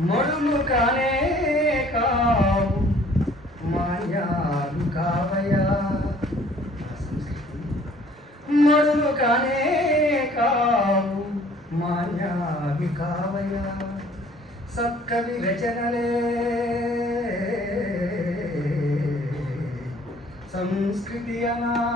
మడులు కానే కావు. మాయాలు కావయా? మడులు కానే కావు. మాయాలు కావయా? సత్కవి రచనలే. సంస్కృతి అనా.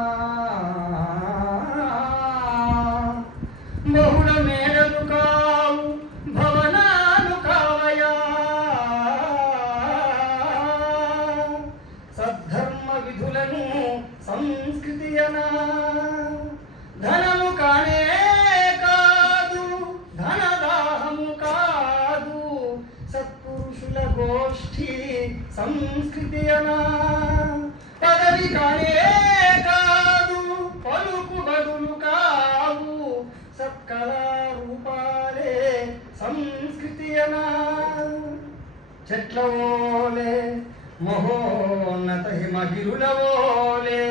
విధులను సంస్కృతి అనా ధనము కానే కాదు ధనదాహము కాదు. సత్పురుషుల గోష్ఠి సంస్కృతి అనా పదవి కానే కాదు పలుకు బదులు కావు. సత్కళారూపాలే సంస్కృతి అనా చెట్లవోలే మహోన్నత హిమగిరులవోలే.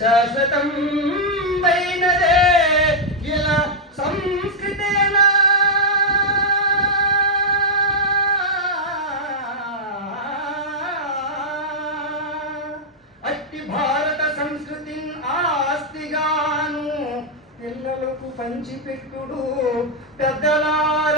శాశ్వతం వైనదే ఇలా సంస్కృతేనా? అట్టి భారత సంస్కృతి ఆస్తిగాను పిల్లలకు పంచిపెట్టుడు పెద్దలారా.